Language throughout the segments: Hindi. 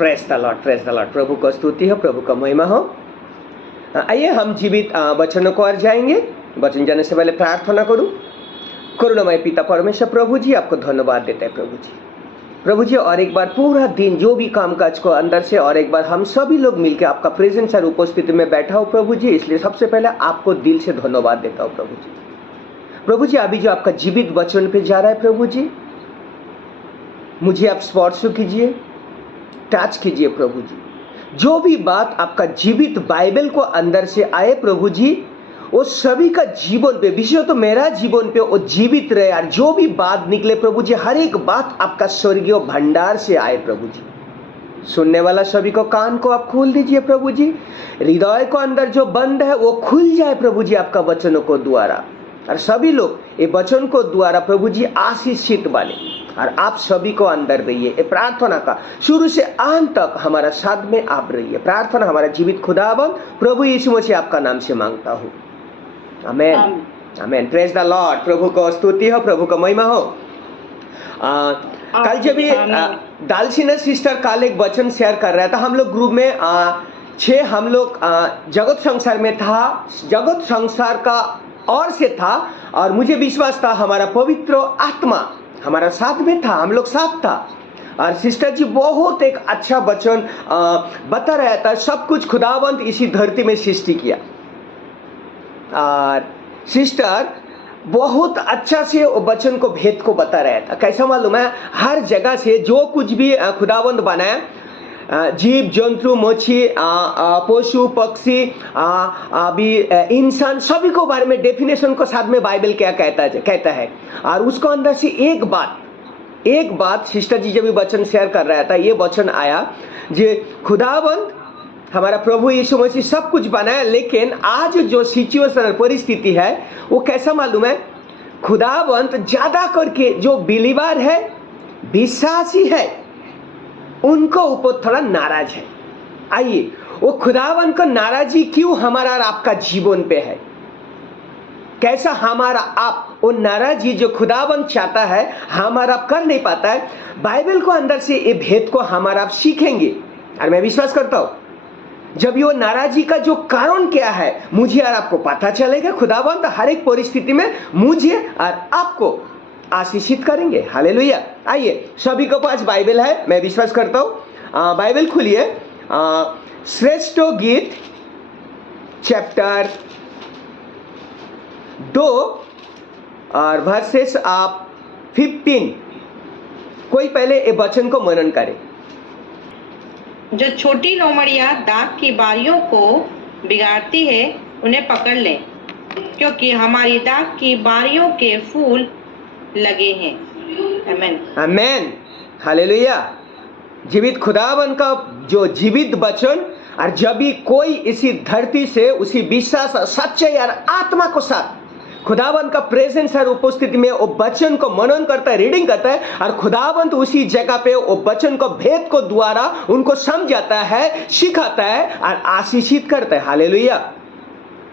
Praise the lord, praise the lord. प्रभु को स्तुति हो, प्रभु का महिमा हो। आइए हम जीवित वचनों को और जाएंगे। वचन जाने से पहले प्रार्थना करूं। करुणामय पिता परमेश्वर, प्रभु जी आपको धन्यवाद देते हैं। प्रभु जी और एक बार पूरा दिन जो भी कामकाज को अंदर से और एक बार हम सभी लोग मिलकर आपका प्रेजेंस और उपस्थिति में बैठा हो प्रभु जी, इसलिए सबसे पहले आपको दिल से धन्यवाद देता हूँ प्रभु जी। प्रभु जी अभी जो आपका जीवित वचन पे जा रहा है प्रभु जी, मुझे आप स्पर्श कीजिए, टच कीजिए प्रभु जी। जो भी बात आपका जीवित बाइबल को अंदर से आए प्रभु जी, वो सभी का जीवन पे, विशेष तो मेरा जीवन पे वो जीवित रहे। और जो भी बात निकले प्रभु जी, हर एक बात आपका स्वर्गीय भंडार से आए प्रभु जी। सुनने वाला सभी को कान को आप खोल दीजिए प्रभु जी। हृदय को अंदर जो बंद है वो खुल जाए प्रभु जी आपका वचनों को द्वारा, और सभी लोग ये वचन को द्वारा प्रभु जी आशीषित बने, और आप सभी को अंदर रहिए। ये प्रार्थना का शुरू से अंत तक हमारा साथ में आप रहिए। प्रार्थना हमारा जीवित खुदावन प्रभु यीशु मसीह आपका नाम से मांगता हूँ, amen, amen. Praise the lord. प्रभु को स्तुति हो, प्रभु का महिमा हो। कल जब ये दालसीना सिस्टर कल एक वचन शेयर कर रहा था, हम लोग ग्रुप में 6 हम लोग जगत संसार में था, जगत संसार का और से था, और मुझे विश्वास था हमारा पवित्र आत्मा हमारा साथ में था, हम लोग साथ था। और सिस्टर जी बहुत एक अच्छा वचन बता रहा था। सब कुछ खुदावंत इसी धरती में सृष्टि किया, और सिस्टर बहुत अच्छा से वचन को भेद को बता रहा था। कैसा मालूम है, हर जगह से जो कुछ भी खुदावंत बनाया, जीव जंतु, मच्छी, पशु पक्षी, अभी इंसान, सभी को बारे में डेफिनेशन को साथ में बाइबल क्या कहता है। और उसको अंदर से एक बात सिस्टर जी जब भी वचन शेयर कर रहा था, ये वचन आया जे खुदावंत हमारा प्रभु यीशु मसीह सब कुछ बनाया, लेकिन आज जो सिचुएशन परिस्थिति है वो कैसा मालूम है, खुदावंत ज्यादा करके जो बिलीवर है, विश्वासी है, उनको ऊपर थोड़ा नाराज है। आइए, वो खुदावंत का नाराजी क्यों हमारा और आपका जीवन पे है, कैसा हमारा आप वो नाराजी जो खुदावंत चाहता है हमारा आप कर नहीं पाता है, बाइबल को अंदर से ये भेद को हमारा आप सीखेंगे। और मैं विश्वास करता हूँ जब ये नाराजी का जो कारण क्या है मुझे और आपको पता चलेगा, खुदावंत हर एक परिस्थिति में मुझे और आपको आशीषित करेंगे। हालेलुया। आइए, सभी के पास बाइबल है, मैं विश्वास करता हूँ। बाइबल खोलिए, श्रेष्ठ गीत चैप्टर 2 और वर्सेस आप 15। कोई पहले ये वचन को मनन करे। जो छोटी लोमड़ियां दाग की बारियों को बिगाड़ती है उन्हें पकड़ लें, क्योंकि हमारी दाग की बारियों के फूल लगे हैं। आमेन, आमेन, हालेलुया। जीवित खुदावन का जो जीवित वचन, और जब भी कोई इसी धरती से उसी विश्वास सच्चाई और आत्मा को साथ खुदावन का प्रेजेंस और उपस्थिति में वो वचन को मनन करता है, रीडिंग करता है, और खुदावंत उसी जगह पे वो वचन को भेद को द्वारा उनको समझाता है, सिखाता है और आशीषित करता है। हालेलुया।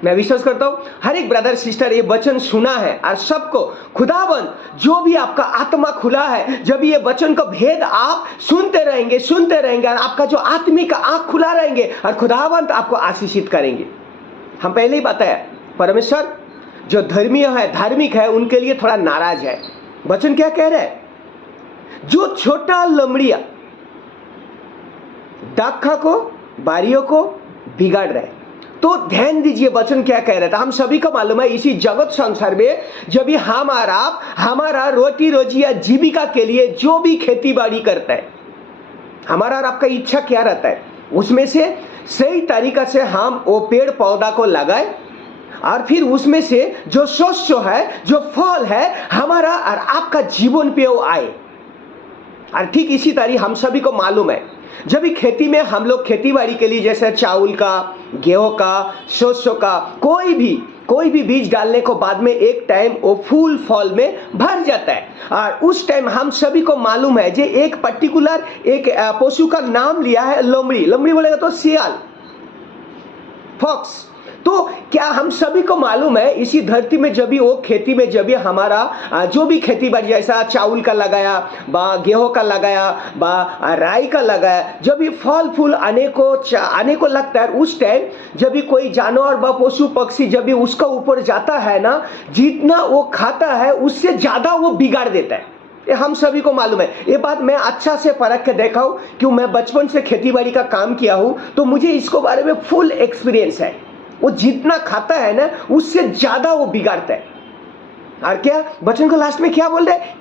मैं विश्वास करता हूँ हर एक ब्रदर सिस्टर ये वचन सुना है, और सबको खुदावंत जो भी आपका आत्मा खुला है, जब ये वचन का भेद आप सुनते रहेंगे, और आपका जो आत्मिक आंख खुला रहेंगे, और खुदावंत आपको आशीषित करेंगे। हम पहले ही बताया, परमेश्वर जो धार्मिक है उनके लिए थोड़ा नाराज है। वचन क्या कह रहा है, जो छोटा लमड़िया दाखा को बारियों को बिगाड़ रहे। तो ध्यान दीजिए वचन क्या कह रहा था। हम सभी को मालूम है इसी जगत संसार में जब भी हमारा रोटी रोजी या जीविका के लिए जो भी खेती बाड़ी करता है, हमारा और आपका इच्छा क्या रहता है, उसमें से सही तरीका से हम वो पेड़ पौधा को लगाए, और फिर उसमें से जो शस्य है, जो फल है, हमारा और आपका जीवन पे वो आए। और ठीक इसी तरह हम सभी को मालूम है जब भी खेती में हम लोग खेती बाड़ी के लिए जैसे चावल का, गेहूं का, शस्य का कोई भी बीज डालने को बाद में एक टाइम वो फूल फल में भर जाता है। और उस टाइम हम सभी को मालूम है जे एक पर्टिकुलर एक पशु का नाम लिया है, लोमड़ी बोलेगा तो सियाल, फॉक्स। तो क्या हम सभी को मालूम है इसी धरती में जब भी वो खेती में जब भी हमारा जो भी खेती बाड़ी जैसा चावल का लगाया बा गेहूं का लगाया बा राई का लगाया, जब भी फल फूल आने को लगता है उस टाइम जब भी कोई जानवर बा पशु पक्षी जब भी उसका ऊपर जाता है ना, जितना वो खाता है उससे ज्यादा वो बिगाड़ देता है। ये हम सभी को मालूम है। ये बात मैं अच्छा से परख के देखा हूं क्यों मैं बचपन से खेती बाड़ी का काम किया हूं, तो मुझे इसको बारे में फुल एक्सपीरियंस है। वो जितना खाता है ना उससे ज्यादा वो बिगाड़ता है। और क्या बचन को लास्ट में क्या बोल रहे हैं,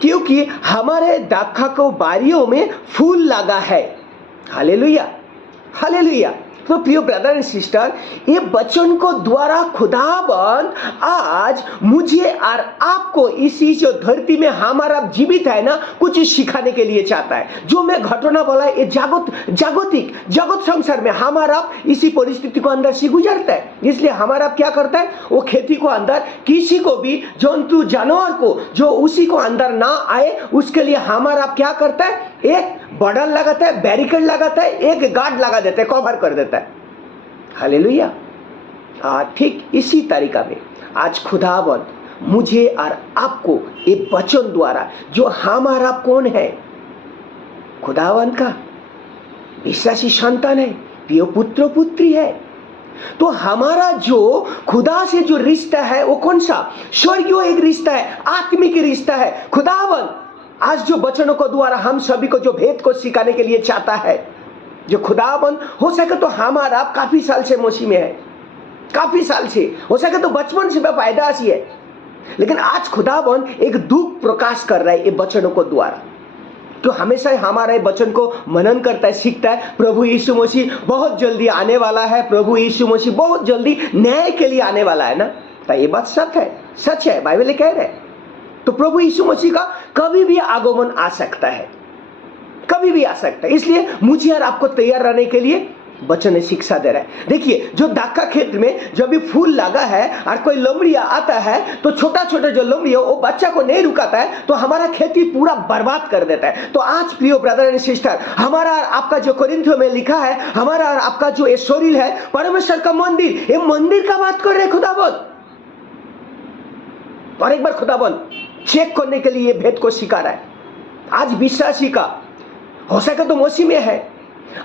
क्योंकि हमारे दाखा को बारियों में फूल लगा है। Hallelujah hallelujah. तो प्रिय ब्रदर एंड सिस्टर, ये वचन को द्वारा खुदाबंद आज मुझे और आपको इसी जो धरती में हमारा जीवित है ना कुछ सिखाने के लिए चाहता है। जो मैं घटना बोला ये जगत संसार में हमारा इसी परिस्थिति को अंदर से गुजरता है। इसलिए हमारा क्या करता है, वो खेती को अंदर किसी को भी जंतु जानवर को जो उसी को अंदर ना आए उसके लिए हमारा क्या करता है, एक बर्डन लगाता है, बैरिकेड लगाता है, एक गार्ड लगा देता है, कवर कर देता है। हालेलुया। ठीक इसी तरीका में आज खुदावंद मुझे और आपको ये वचन द्वारा जो हमारा कौन है, खुदावंद का विश्वासी संतान है, प्रिय पुत्र पुत्री है, तो हमारा जो खुदा से जो रिश्ता है वो कौन सा, स्वर्गीय एक रिश्ता है, आत्मिक रिश्ता है। खुदावंद आज जो वचनों को द्वारा हम सभी को जो भेद को सिखाने के लिए चाहता है, जो खुदाबंद हो सके तो हमारा काफी साल से मसीह में है, काफी साल से हो सके तो बचपन से पैदाशी है, लेकिन आज खुदाबंद एक दुख प्रकाश कर रहा है ये वचनों को द्वारा। तो हमेशा हमारे वचन को मनन करता है, सीखता है। प्रभु यीशु मसीह बहुत जल्दी आने वाला है, प्रभु यीशु मसीह बहुत जल्दी न्याय के लिए आने वाला है ना, तो ये बात सच है, बाइबल कह रहे हैं। तो प्रभु यीशु मसीह का कभी भी आगमन आ सकता है, कभी भी आ सकता है। इसलिए मुझे और आपको तैयार रहने के लिए वचन ने शिक्षा दे रहा है। देखिए जो दाखा खेत में जब भी फूल लगा है और कोई लोमड़िया आता है तो छोटा छोटा जो लोमड़िया वो बच्चा को नहीं रुकाता है तो हमारा खेती पूरा बर्बाद कर देता है। तो आज प्रिय ब्रदर एंड सिस्टर, हमारा और आपका जो कोरिन्थियों में लिखा है, हमारा और आपका जो ये शरीर है परमेश्वर का मंदिर, ये मंदिर का बात कर रहे खुदाबंद। और एक बार खुदाबंद चेक करने के लिए भेद को सिखा रहा है। आज विश्वासी का हो सके तो मसीह में है,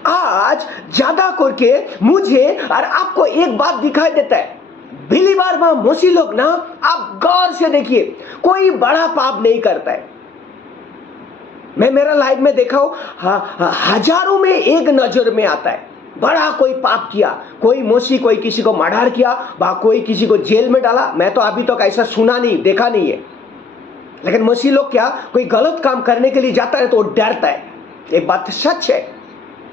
आज ज्यादा करके मुझे और आपको एक बात दिखाई देता है, बिलीवर में मसीह लोग ना, आप गौर से देखिए, कोई बड़ा पाप नहीं करता है। मैं मेरा लाइफ में देखा हूं, हजारों में एक नजर में आता है, बड़ा कोई पाप किया, कोई मसीह कोई किसी को मर्डर किया, कोई किसी को जेल में डाला। मैं तो अभी तक ऐसा सुना नहीं, देखा नहीं है, लेकिन मसीह लोग क्या कोई गलत काम करने के लिए जाता है तो डरता है। एक बात सच है,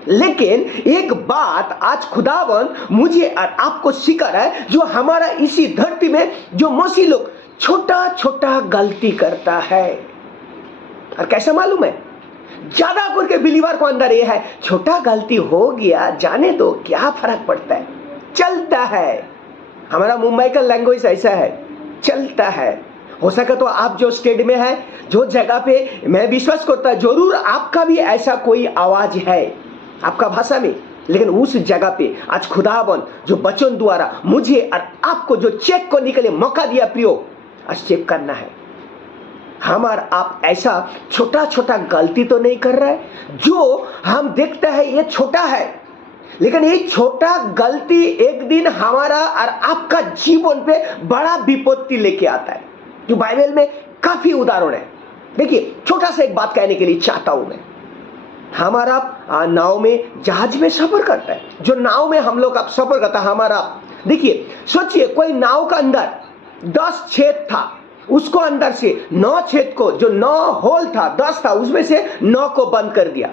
लेकिन एक बात आज खुदावन मुझे और आपको सिखा रहा है, जो हमारा इसी धरती में जो मसीह लोग छोटा छोटा गलती करता है। और कैसा मालूम है, ज्यादा करके बिलीवर को अंदर ये है, छोटा गलती हो गया जाने दो, क्या फर्क पड़ता है, चलता है। हमारा मुंबई का लैंग्वेज ऐसा है, चलता है। हो सके तो आप जो स्टेट में है, जो जगह पे मैं विश्वास करता हूं जरूर आपका भी ऐसा कोई आवाज है आपका भाषा में, लेकिन उस जगह पे आज खुदावन जो वचन द्वारा मुझे और आपको जो चेक करने के लिए मौका दिया, प्रियो आज चेक करना है। हम और आप ऐसा छोटा छोटा गलती तो नहीं कर रहा है, जो हम देखते हैं ये छोटा है, लेकिन ये छोटा गलती एक दिन हमारा और आपका जीवन पे बड़ा विपत्ति लेके आता है, जो बाइबल में काफी उदाहरण है। देखिए छोटा सा एक बात कहने के लिए चाहता हूं मैं। हमारा नाव में जहाज में सफर करता है, जो नाव में हम लोग अब सफर करता है हमारा, देखिए सोचिए कोई नाव का अंदर 10 छेद था, उसको अंदर से 9 छेद को जो 9 होल था 10 था, उसमें से 9 को बंद कर दिया,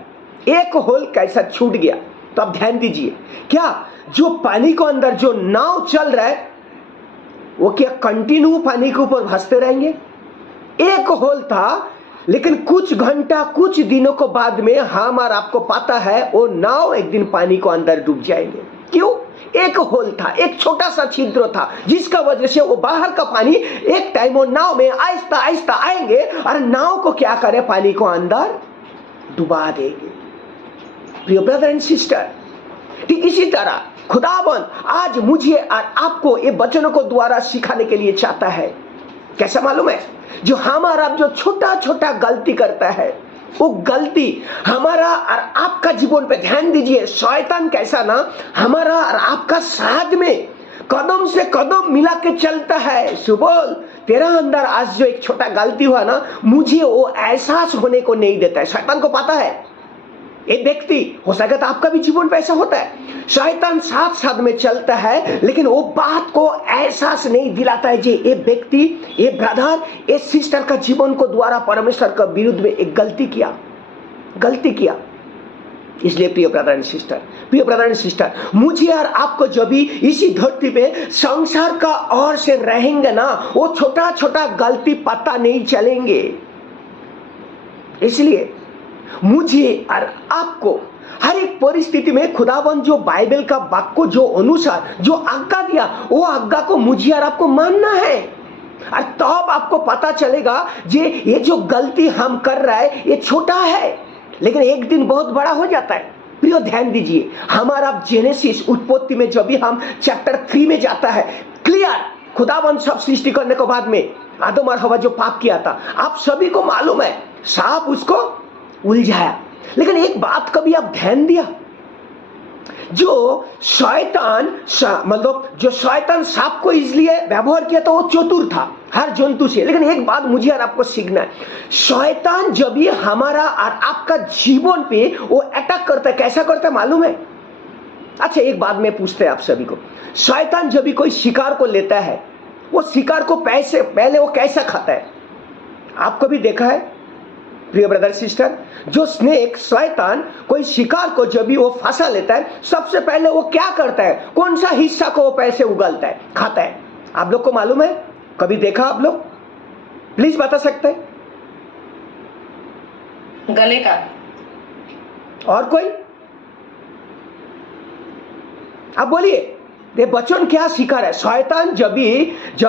एक होल कैसा छूट गया। तो अब ध्यान दीजिए, क्या जो पानी को अंदर जो नाव चल रहा है वो क्या कंटिन्यू पानी के ऊपर भासते रहेंगे? एक होल था, लेकिन कुछ घंटा कुछ दिनों को बाद में हम और आपको पता है वो नाव एक दिन पानी को अंदर डूब जाएंगे। क्यों? एक होल था, एक छोटा सा छिद्र था, जिसका वजह से वो बाहर का पानी एक टाइम वो नाव में आहिस्ता आहिस्ता आएंगे और नाव को क्या करे, पानी को अंदर डुबा देंगे। प्रिय ब्रदर एंड सिस्टर, ठीक इसी तरह खुदावन आज मुझे और आपको ये वचनों को द्वारा सिखाने के लिए चाहता है। कैसा मालूम है? जो हमारा जो छोटा छोटा गलती करता है, वो गलती हमारा और आपका जीवन पे ध्यान दीजिए। शैतान कैसा ना हमारा और आपका साथ में कदम से कदम मिला के चलता है। सुबोल तेरा अंदर आज जो एक छोटा गलती हुआ ना, मुझे वो एहसास होने को नहीं देता है। शैतान को पता है एक व्यक्ति हो सकता है आपका भी जीवन पे ऐसा होता है। शैतान साथ साथ में चलता है, लेकिन वो बात को एहसास नहीं दिलाता है कि ये व्यक्ति, ये ब्रदर, ये सिस्टर का जीवन को द्वारा परमेश्वर का विरुद्ध में एक गलती किया। इसलिए प्रिय ब्रदर एंड सिस्टर, मुझे और आपको जब भी इसी धरती पे संसार का और से रहेंगे ना, वो छोटा छोटा गलती पता नहीं चलेंगे। इसलिए मुझे और आपको हर एक परिस्थिति में खुदावन जो बाइबल का वाक्य जो अनुसार जो आज्ञा दिया, वो आज्ञा को मुझे और आपको मानना है। और तब आपको पता चलेगा ये जो गलती हम कर रहा है ये छोटा है, लेकिन एक दिन बहुत बड़ा हो जाता है। प्रियो ध्यान दीजिए, हमारा जेनेसिस उत्पत्ति में जब भी हम चैप्टर 3 में जाता है, क्लियर खुदावन सब सृष्टि करने के बाद में आदम और हवा जो पाप किया था, आप सभी को मालूम है, सांप उसको उलझाया। लेकिन एक बात कभी आप ध्यान दिया, जो शैतान सांप को इसलिए व्यवहार किया था, वो चतुर था हर जंतु से। लेकिन एक बात मुझे और आपको सीखना है, शैतान जब ये हमारा और आपका जीवन पे वो अटैक करता है, कैसा करता है मालूम है? अच्छा एक बात मैं पूछते हैं आप सभी को, शैतान जब भी कोई शिकार को लेता है, वो शिकार को पहले वो कैसा खाता है? आप कभी देखा है प्रिय ब्रदर सिस्टर? जो स्नेक शैतान कोई शिकार को जब भी वो फंसा लेता है, सबसे पहले वो क्या करता है? कौन सा हिस्सा को वो पैसे उगलता है, खाता है? आप लोग को मालूम है? कभी देखा आप लोग? प्लीज बता सकते हैं? गले का। और कोई? आप बोलिए, ये वचन क्या सिखा रहा है? शैतान जब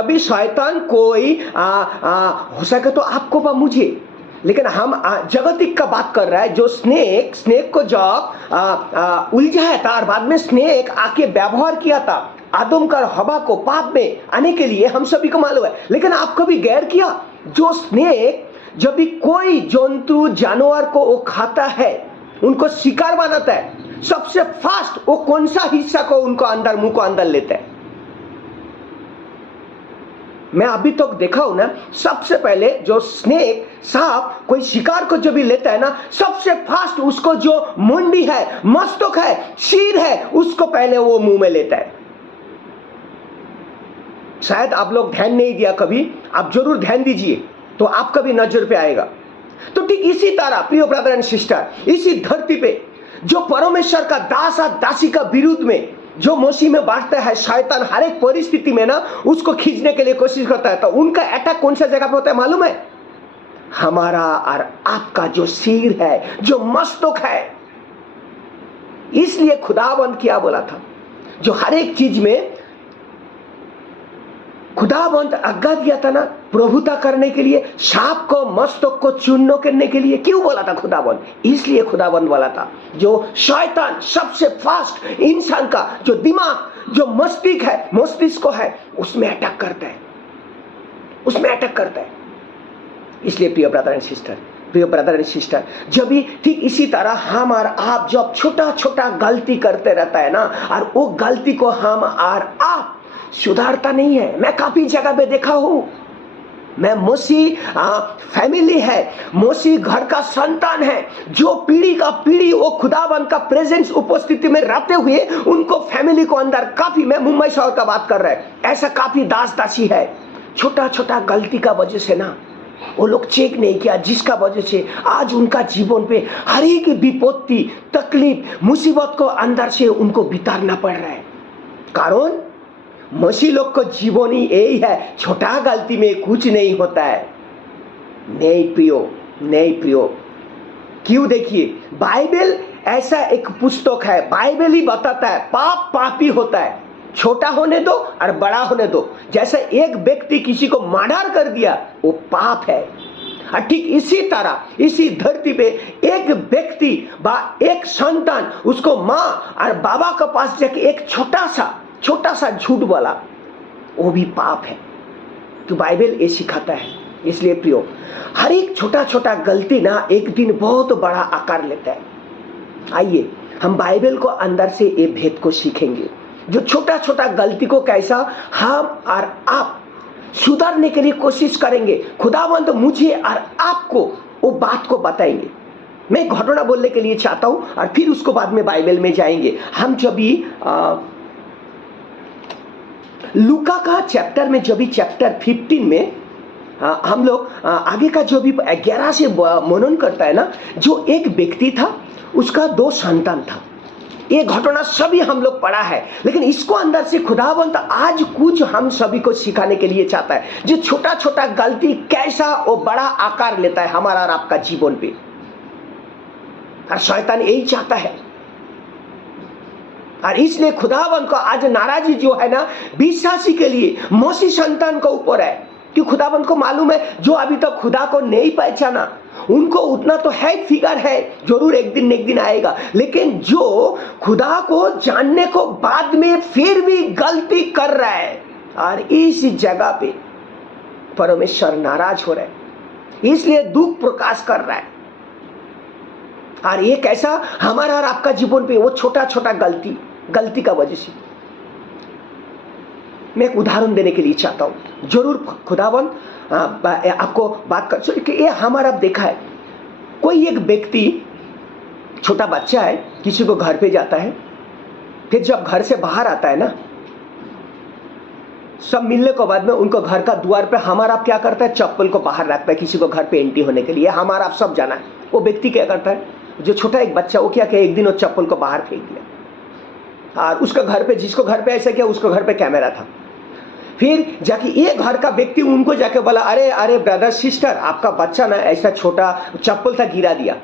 भी शैतान कोई हो सके तो आपको व मुझे, लेकिन हम जगतिक का बात कर रहा है। जो स्नेक को जब उलझाया था और बाद में स्नेक आके व्यवहार किया था आदम का हवा को पाप में आने के लिए, हम सभी को मालूम है। लेकिन आप कभी गौर किया, जो स्नेक जब भी कोई जंतु जानवर को वो खाता है, उनको शिकार बनाता है, सबसे फास्ट वो कौन सा हिस्सा को उनको अंदर, मुंह को अंदर लेता है? मैं अभी तक देखा हूं ना, सबसे पहले जो सांप कोई शिकार को जब भी लेता है ना, सबसे फास्ट उसको जो मुंडी है, मस्तक है, सिर है, उसको पहले वो मुंह में लेता है। शायद आप लोग ध्यान नहीं दिया कभी, आप जरूर ध्यान दीजिए तो आपका भी नजर पे आएगा। तो ठीक इसी तरह प्रिय ब्रदर एंड सिस्टर, इसी धरती पे जो परमेश्वर का दास और दासी का विरुद्ध में जो मसीह में बांटता है, शैतान हर एक परिस्थिति में ना उसको खींचने के लिए कोशिश करता है। तो उनका अटैक कौन सा जगह पे होता है मालूम है? हमारा और आपका जो सिर है, जो मस्तक है। इसलिए खुदावंद क्या बोला था, जो हर एक चीज में खुदावंद आज्ञा दिया था ना प्रभुता करने के लिए, सांप को मस्तक को चूर्ण करने के लिए। क्यों बोला था खुदावंद? इसलिए खुदावंद बोला था, जो शैतान सबसे फास्ट इंसान का जो दिमाग, जो मस्तिष्क है, उसमें अटैक करता है, इसलिए प्रिय ब्रदर एंड सिस्टर, जब भी ठीक इसी तरह हम और आप जब छोटा छोटा गलती करते रहता है ना, और वो गलती को हम और आप सुधारता नहीं है। मैं काफी जगह पे देखा हूं, मैं मसीह फैमिली है, मसीह घर का संतान है, जो पीढ़ी का पीढ़ी वो खुदावन का प्रेजेंस उपस्थिति में रहते हुए उनको फैमिली को अंदर काफी, मैं मुंबई शहर का बात कर रहा है, ऐसा काफी दास दासी है। छोटा छोटा गलती का वजह से ना वो लोग चेक नहीं किया, जिसका वजह से आज उनका जीवन पे हर एक विपत्ति, तकलीफ, मुसीबत को अंदर से उनको बिताना पड़ रहा है। कारण मसीह लोग को जीवन ही यही है, छोटा गलती में कुछ नहीं होता है। नहीं प्रियो, क्यों? देखिए, बाइबल ऐसा एक पुस्तक है, बाइबल ही बताता है पाप पापी होता है, छोटा होने दो और बड़ा होने दो। जैसे एक व्यक्ति किसी को मर्डर कर दिया, वो पाप है। और ठीक इसी तरह इसी धरती पे एक व्यक्ति बा एक संतान उसको माँ और बाबा के पास जाके एक छोटा सा झूठ बोला, वो भी पाप है। तो बाइबल ये सिखाता है। इसलिए प्रियो, हर एक छोटा छोटा गलती ना एक दिन बहुत बड़ा आकार लेता है। आइए हम बाइबल को अंदर से ये भेद को सीखेंगे, जो छोटा छोटा गलती को कैसा हम और आप सुधारने के लिए कोशिश करेंगे। खुदावंद मुझे और आपको वो बात को बताएंगे। मैं घटना बोलने के लिए चाहता हूं और फिर उसको बाद में बाइबल में जाएंगे। हम जब भी लूका का चैप्टर में, जब भी चैप्टर 15 में हम लोग आगे का जो भी 11 से मनन करता है ना, जो एक व्यक्ति था उसका 2 संतान था। ये घटना सभी हम लोग पढ़ा है, लेकिन इसको अंदर से खुदावंत आज कुछ हम सभी को सिखाने के लिए चाहता है, जो छोटा छोटा गलती कैसा वो बड़ा आकार लेता है हमारा और आपका जीवन पे। और शैतान यही चाहता है। और इसलिए खुदावंत को आज नाराजी जो है ना विश्वासी के लिए मसीह संतान के ऊपर है, कि खुदावंत को मालूम है जो अभी तक खुदा को नहीं पहचाना उनको उतना तो है, फिगर है, जरूर एक दिन आएगा। लेकिन जो खुदा को जानने को बाद में फिर भी गलती कर रहा है, और इस जगह पे परमेश्वर नाराज हो रहा है, इसलिए दुख प्रकाश कर रहा है। और ये कैसा हमारा और आपका जीवन पे वो छोटा छोटा गलती का वजह से। मैं एक उदाहरण देने के लिए चाहता हूं, जरूर खुदावन आपको बात कर कि ये हमारा देखा है। कोई एक व्यक्ति छोटा बच्चा है, किसी को घर पे जाता है, फिर जब घर से बाहर आता है ना, सब मिलने के बाद में उनको घर का द्वार पे हमारा आप क्या करता है, चप्पल को बाहर रखता है किसी को घर पे एंट्री होने के लिए। हमारा आप सब जाना है। वो व्यक्ति क्या करता है, जो छोटा एक बच्चा, वो क्या किया, एक दिन वो चप्पल को बाहर फेंक दिया। और उसका घर पे, जिसको घर पे ऐसा किया, उसको घर पे कैमरा था। फिर जाके ये घर का व्यक्ति उनको जाके बोला, अरे ब्रदर सिस्टर, आपका बच्चा ना ऐसा छोटा चप्पल था गिरा दिया।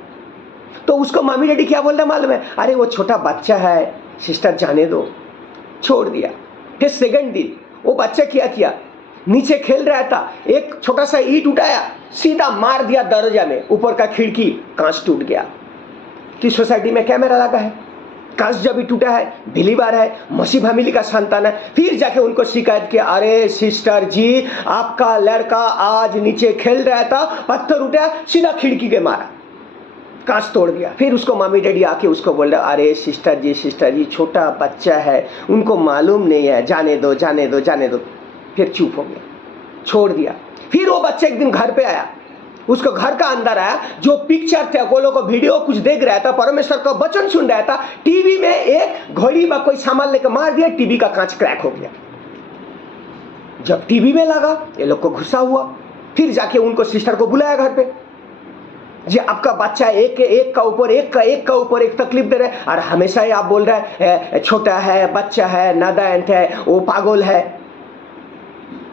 तो उसको मम्मी डैडी क्या बोल रहे मालूम है, अरे वो छोटा बच्चा है सिस्टर, जाने दो, छोड़ दिया। फिर सेकंड दिन वो बच्चा क्या किया, नीचे खेल रहा था, एक छोटा सा ईंट उठाया, सीधा मार दिया दरवाजा में, ऊपर का खिड़की कांच टूट गया। कि सोसाइटी में कैमरा लगा है, कांच जब भी टूटा है, बिलीवर है, मसीह फैमिली का संतान है। फिर जाके उनको शिकायत किया, अरे सिस्टर जी, आपका लड़का आज नीचे खेल रहा था, पत्थर उठा, सीधा खिड़की के मारा, कांच तोड़ दिया। फिर उसको मम्मी डैडी आके उसको बोल रहा, अरे सिस्टर जी छोटा बच्चा है, उनको मालूम नहीं है, जाने दो। फिर चुप हो गया, छोड़ दिया। फिर वो बच्चा एक दिन घर पे आया, उसको घर का अंदर आया, जो पिक्चर थे वो लोग वीडियो कुछ देख रहा था, परमेश्वर का वचन सुन रहा था। टीवी में एक घड़ी में कोई सामान लेकर मार दिया, टीवी का कांच क्रैक हो गया। जब टीवी में लगा, ये लोग को गुस्सा हुआ। फिर जाके उनको सिस्टर को बुलाया घर पे, जी आपका बच्चा एक का ऊपर एक तकलीफ दे रहा है, और हमेशा ही आप बोल रहे हैं छोटा है, बच्चा है, नादान है, वो पागल है।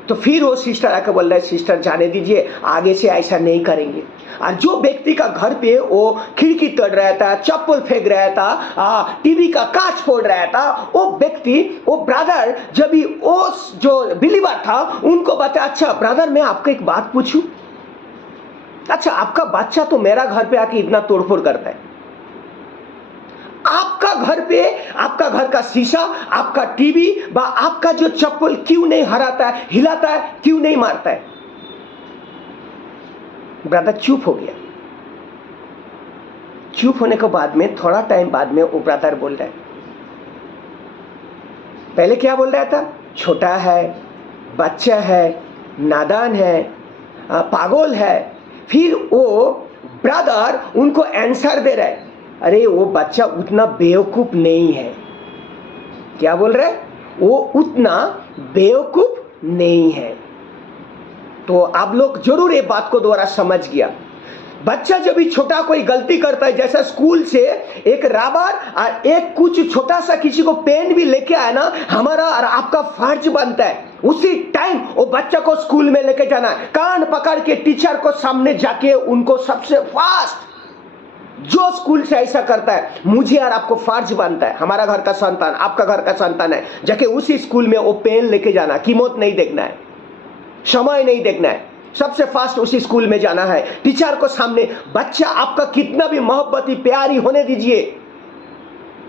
तो फिर वो सिस्टर आकर बोल रहा है, सिस्टर जाने दीजिए, आगे से ऐसा नहीं करेंगे। और जो व्यक्ति का घर पे वो खिड़की तोड़ रहा था, चप्पल फेंक रहा था, टीवी का कांच फोड़ रहा था, वो व्यक्ति, वो ब्रदर, जब भी वो जो बिलीवर था उनको बता, अच्छा ब्रदर मैं आपको एक बात पूछूं, अच्छा आपका बच्चा तो मेरा घर पे आके इतना तोड़फोड़ करता है, आपका घर पे, आपका घर का शीशा, आपका टीवी व आपका जो चप्पल क्यों नहीं हराता है, हिलाता है, क्यों नहीं मारता है? ब्रदर चुप हो गया। चुप होने के बाद में थोड़ा टाइम बाद में वो ब्रदर बोल रहा है, पहले क्या बोल रहा था, छोटा है, बच्चा है, नादान है, पागल है। फिर वो ब्रदर उनको आंसर दे रहा है, अरे वो बच्चा उतना बेवकूफ नहीं है। क्या बोल रहे, वो उतना बेवकूफ नहीं है। तो आप लोग जरूर ये बात को दोबारा समझ गया। बच्चा जब भी छोटा कोई गलती करता है, जैसा स्कूल से एक रबर और एक कुछ छोटा सा किसी को पेन भी लेके आया ना, हमारा और आपका फर्ज बनता है उसी टाइम वो बच्चा को स्कूल में लेके जाना, कान पकड़ के टीचर को सामने जाके उनको सबसे फास्ट, जो स्कूल से ऐसा करता है, मुझे और आपको फर्ज बनता है, हमारा घर का संतान, आपका घर का संतान है, जाके उसी स्कूल में वो पेन लेके जाना। कीमत नहीं देखना है, समय नहीं देखना है, सबसे फास्ट उसी स्कूल में जाना है, टीचर को सामने बच्चा आपका कितना भी मोहब्बती प्यारी होने दीजिए,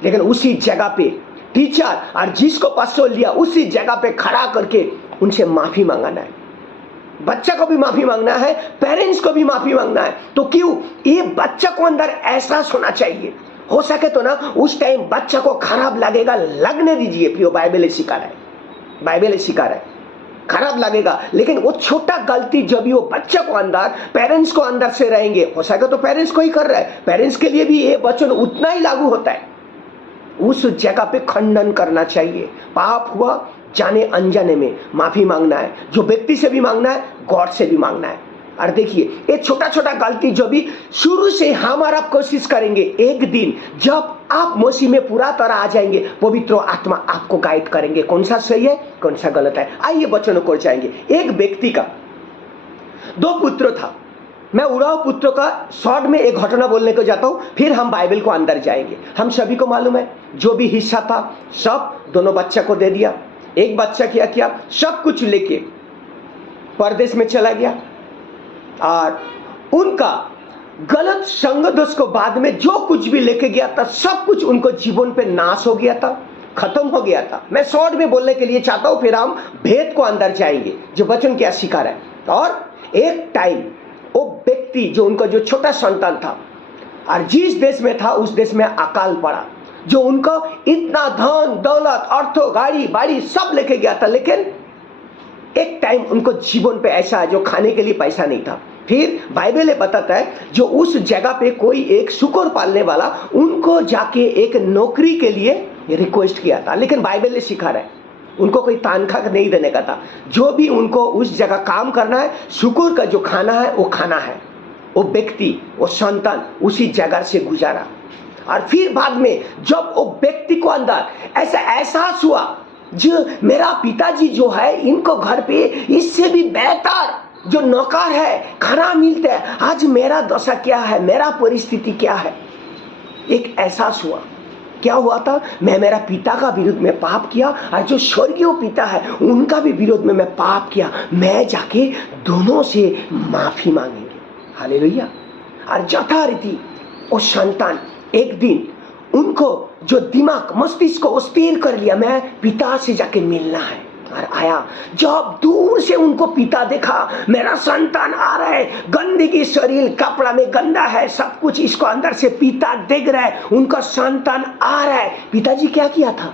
लेकिन उसी जगह पे टीचर और जिसको 500 लिया उसी जगह पे खड़ा करके उनसे माफी मांगना है। बच्चा को भी माफी मांगना है, पेरेंट्स को भी माफी मांगना है। तो क्यों? ये बच्चा को अंदर एहसास होना चाहिए। हो सके तो ना उस टाइम बच्चा को खराब लगेगा, लगने दीजिए। प्रियो, बाइबल सिखा रहा है, बाइबल सिखा रहा है, खराब लगेगा, लेकिन वो छोटा गलती जब भी वो बच्चा को अंदर, पेरेंट्स को अंदर से रहेंगे, हो सके तो पेरेंट्स को ही कर रहा है, पेरेंट्स के लिए भी ये वचन उतना ही लागू होता है। उस जगह पे खंडन करना चाहिए। पाप हुआ, जाने अनजाने में माफी मांगना है, जो व्यक्ति से भी मांगना है, गॉड से भी मांगना है। और देखिए, ये छोटा छोटा गलती जो भी शुरू से हम और आप कोशिश करेंगे, एक दिन जब आप मसीह में पूरा तरह आ जाएंगे, पवित्र आत्मा आपको गाइड करेंगे कौन सा सही है, कौन सा गलत है। आइए वचनों को जाएंगे। एक व्यक्ति का 2 पुत्र था। मैं उड़ाव पुत्रों का शॉर्ट में एक घटना बोलने को जाता हूं, फिर हम बाइबल को अंदर जाएंगे। हम सभी को मालूम है, जो भी हिस्सा था सब दोनों बच्चा को दे दिया। एक बच्चा क्या किया, सब कुछ लेके परदेश में चला गया, और उनका गलत संग दोष को बाद में जो कुछ भी लेके गया था सब कुछ उनको जीवन पे नाश हो गया था, खत्म हो गया था। मैं शॉर्ट में बोलने के लिए चाहता हूं, फिर हम भेद को अंदर जाएंगे, जो वचन क्या सिखा रहा है। और एक टाइम वो व्यक्ति जो उनका जो छोटा संतान था, और जिस देश में था उस देश में अकाल पड़ा, जो उनको इतना धन दौलत अर्थो गाड़ी बाड़ी सब लेके गया था, लेकिन एक टाइम उनको जीवन पे ऐसा जो खाने के लिए पैसा नहीं था। फिर बाइबल बताता है, जो उस जगह पे कोई एक शुक्र पालने वाला उनको जाके एक नौकरी के लिए रिक्वेस्ट किया था, लेकिन बाइबल ने सिखा रहा है उनको कोई तनख्वाह नहीं देने का था। जो भी उनको उस जगह काम करना है, शुक्र का जो खाना है वो खाना है। वो व्यक्ति, वो संतान उसी जगह से गुजारा। और फिर बाद में जब वो व्यक्ति को अंदर ऐसा एहसास हुआ, जो मेरा पिताजी जो है, इनको घर पे इससे भी बेहतर जो नौकर है खाना मिलता है, आज मेरा दशा क्या है, मेरा परिस्थिति क्या है। एक एहसास हुआ। क्या हुआ था, मैं मेरा पिता का विरोध में पाप किया, और जो स्वर्गीय पिता है उनका भी विरोध में मैं पाप किया। मैं जाके दोनों से माफी मांगेंगे। हालेलुया। और यथारीति वो संतान एक दिन उनको जो दिमाग मस्तिष्क को स्थिर कर लिया, मैं पिता से जाके मिलना है, और आया। जब दूर से उनको पिता देखा, मेरा संतान आ रहा है, गंदगी शरीर कपड़ा में गंदा है, सब कुछ इसको अंदर से पिता देख रहा है, उनका संतान आ रहा है। पिताजी क्या किया था,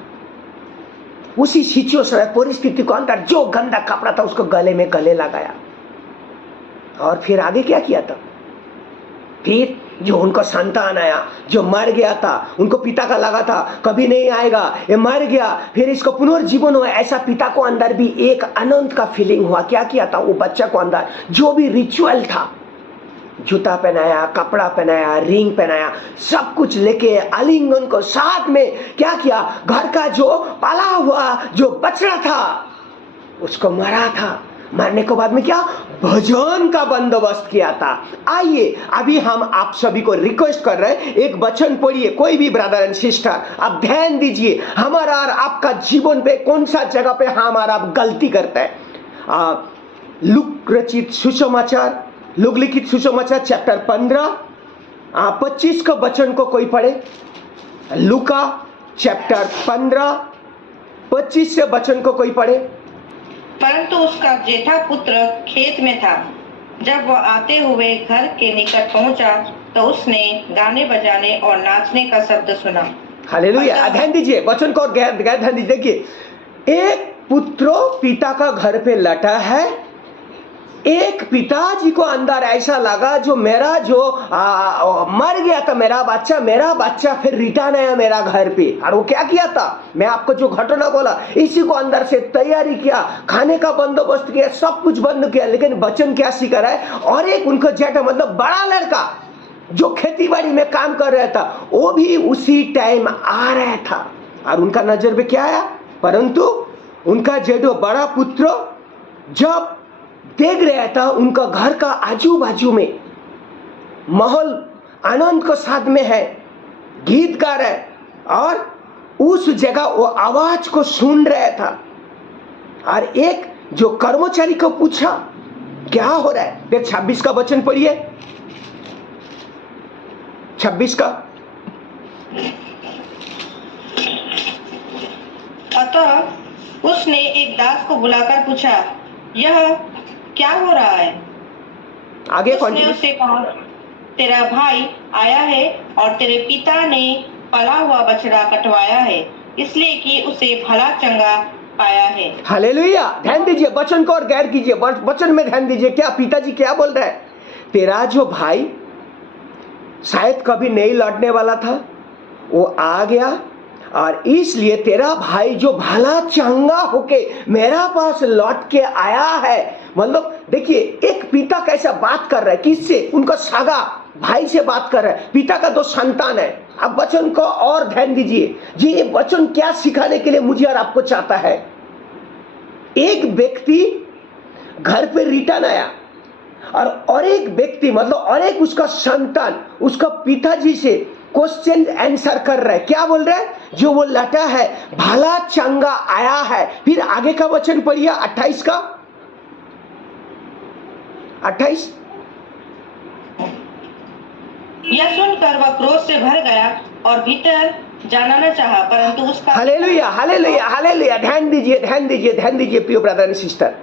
उसी सिचुएशन परिस्थिति को अंदर जो गंदा कपड़ा था उसको गले में गले लगाया, और फिर आगे क्या किया था। फिर जो उनका संतान आया, जो मर गया था, उनको पिता का लगा था कभी नहीं आएगा, ये मर गया, फिर इसको पुनर्जीवन हुआ। ऐसा पिता को अंदर भी एक आनंद का फीलिंग हुआ। क्या किया था, वो बच्चा को अंदर जो भी रिचुअल था, जूता पहनाया, कपड़ा पहनाया, रिंग पहनाया, सब कुछ लेके आलिंगन को साथ में क्या किया, घर का जो पाला हुआ जो बछड़ा था उसको मरा था। मरने के बाद में क्या, भोजन का बंदोबस्त किया था। आइए अभी हम आप सभी को रिक्वेस्ट कर रहे हैं, एक वचन पढ़िए, कोई भी ब्रदर एंड सिस्टर आप ध्यान दीजिए, हमारा और आपका जीवन पे कौन सा जगह पे हमारा आप गलती करते हैं। लूक रचित सुसमाचार, लूक लिखित सुसमाचार चैप्टर 15 25 का वचन को कोई पढ़े। लूका चैप्टर 15 25 से वचन को कोई पढ़े। परंतु उसका जेठा पुत्र खेत में था। जब वह आते हुए घर के निकट पहुंचा तो उसने गाने बजाने और नाचने का शब्द सुना। हालेलुया। ध्यान दीजिए वचन को, ध्यान दीजिए। देखिए, एक पुत्र पिता का घर पे लटा है। एक पिताजी को अंदर ऐसा लगा, जो मेरा जो मर गया था मेरा बच्चा फिर रिटर्न आया मेरा घर पे। और वो क्या किया था, मैं आपको जो घटना बोला इसी को अंदर से तैयारी किया, खाने का बंदोबस्त किया, सब कुछ बंद किया। लेकिन वचन क्या सिखा रहा है, और एक उनका जेठा मतलब बड़ा लड़का जो खेती बाड़ी में काम कर रहा था, वो भी उसी टाइम आ रहा था। और उनका नजर में क्या आया, परंतु उनका जेठो बड़ा पुत्र जब देख रहा था उनका घर का आजू बाजू में माहौल आनंद को साथ में है, गीत गा रहा है, और उस जगह वो आवाज को सुन रहा था। और एक जो कर्मचारी को पूछा, क्या हो रहा है? फिर 26 का वचन पढ़िए, 26 का। अतः उसने एक दास को बुलाकर पूछा, यह क्या हो रहा है? आगे उसने कंटिन्यू। उससे कहा, तेरा भाई आया है और तेरे पिता ने पला हुआ बछड़ा कटवाया है, इसलिए कि उसे भला चंगा पाया है। हालेलुया। ध्यान दीजिए, वचन को और गैर कीजिए, वचन में ध्यान दीजिए। क्या पिताजी क्या बोल रहे हैं? तेरा जो भाई शायद कभी नहीं लौटने वाला था, वो आ गया, और इसलिए तेरा भाई जो भला चंगा होके मेरा पास लौट के आया है। मतलब देखिए, एक पिता कैसा बात कर रहा है, किससे? उनका सगा भाई से बात कर रहा है। पिता का 2 संतान है। अब वचन को और ध्यान दीजिए जी, ये वचन क्या सिखाने के लिए मुझे और आपको चाहता है। एक व्यक्ति घर पे रिटर्न आया, और एक व्यक्ति मतलब और एक उसका संतान उसका पिताजी से क्वेश्चन आंसर कर रहा है। क्या बोल रहा है? जो वो लटा है भला चंगा आया है। फिर आगे का वचन पढ़िए, 28 का, 28। यह सुनकर वह क्रोध से भर गया और भीतर जाना न चाहा, परंतु उसका हालेलुया, हालेलुया, हालेलुया। ध्यान दीजिए, ध्यान दीजिए, ध्यान दीजिए प्रिय ब्रदर एंड सिस्टर।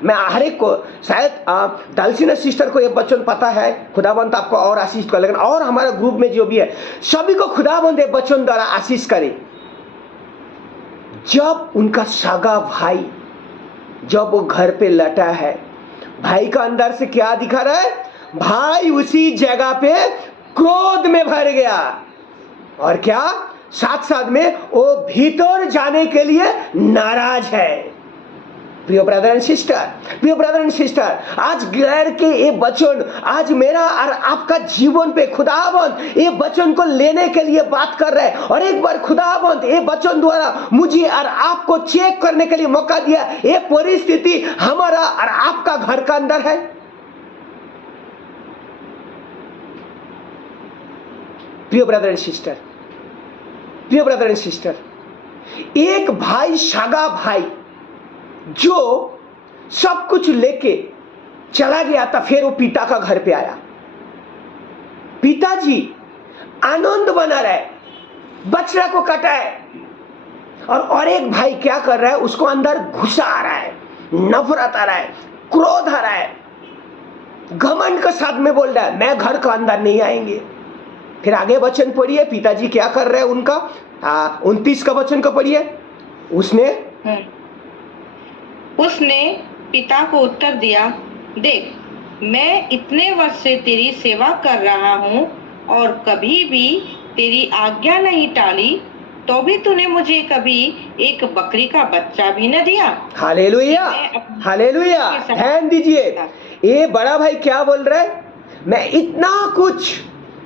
मैं हर एक को, शायद दलसीना सिस्टर को यह वचन पता है, खुदाबंद आपको और आशीष कर, लेकिन और हमारे ग्रुप में जो भी है सभी को खुदाबंद ये वचन द्वारा आशीष करे। जब उनका सगा भाई जब वो घर पे लटा है, भाई का अंदर से क्या दिखा रहा है? भाई उसी जगह पे क्रोध में भर गया, और क्या साथ साथ में वो भीतर जाने के लिए नाराज है। प्रिय ब्रदर एंड सिस्टर, प्रिय ब्रदर एंड सिस्टर, आज गैर के ये वचन आज मेरा और आपका जीवन पे खुदाबंद ये वचन को लेने के लिए बात कर रहे हैं। और एक बार खुदाबंद ये वचन द्वारा मुझे और आपको चेक करने के लिए मौका दिया, ये परिस्थिति हमारा और आपका घर का अंदर है। प्रिय ब्रदर एंड सिस्टर, प्रिय ब्रदर एंड सिस्टर, एक भाई, सगा भाई जो सब कुछ लेके चला गया था, फिर वो पिता का घर पे आया। पिताजी आनंद बना रहे, बछड़ा को काटा है, और एक भाई क्या कर रहा है? उसको अंदर गुस्सा आ रहा है, नफरत आ रहा है, क्रोध आ रहा है, घमंड के साथ में बोल रहा है मैं घर का अंदर नहीं आएंगे। फिर आगे वचन पढ़िए, पिताजी क्या कर रहे हैं उनका, 29 का वचन को पढ़िए। उसने पिता को उत्तर दिया, देख मैं इतने वर्ष से तेरी सेवा कर रहा हूँ और कभी भी तेरी आज्ञा नहीं टाली, तो भी तूने मुझे कभी एक बकरी का बच्चा भी न दिया। Hallelujah, hallelujah. ध्यान दीजिए, ये बड़ा भाई क्या बोल रहा है? मैं इतना कुछ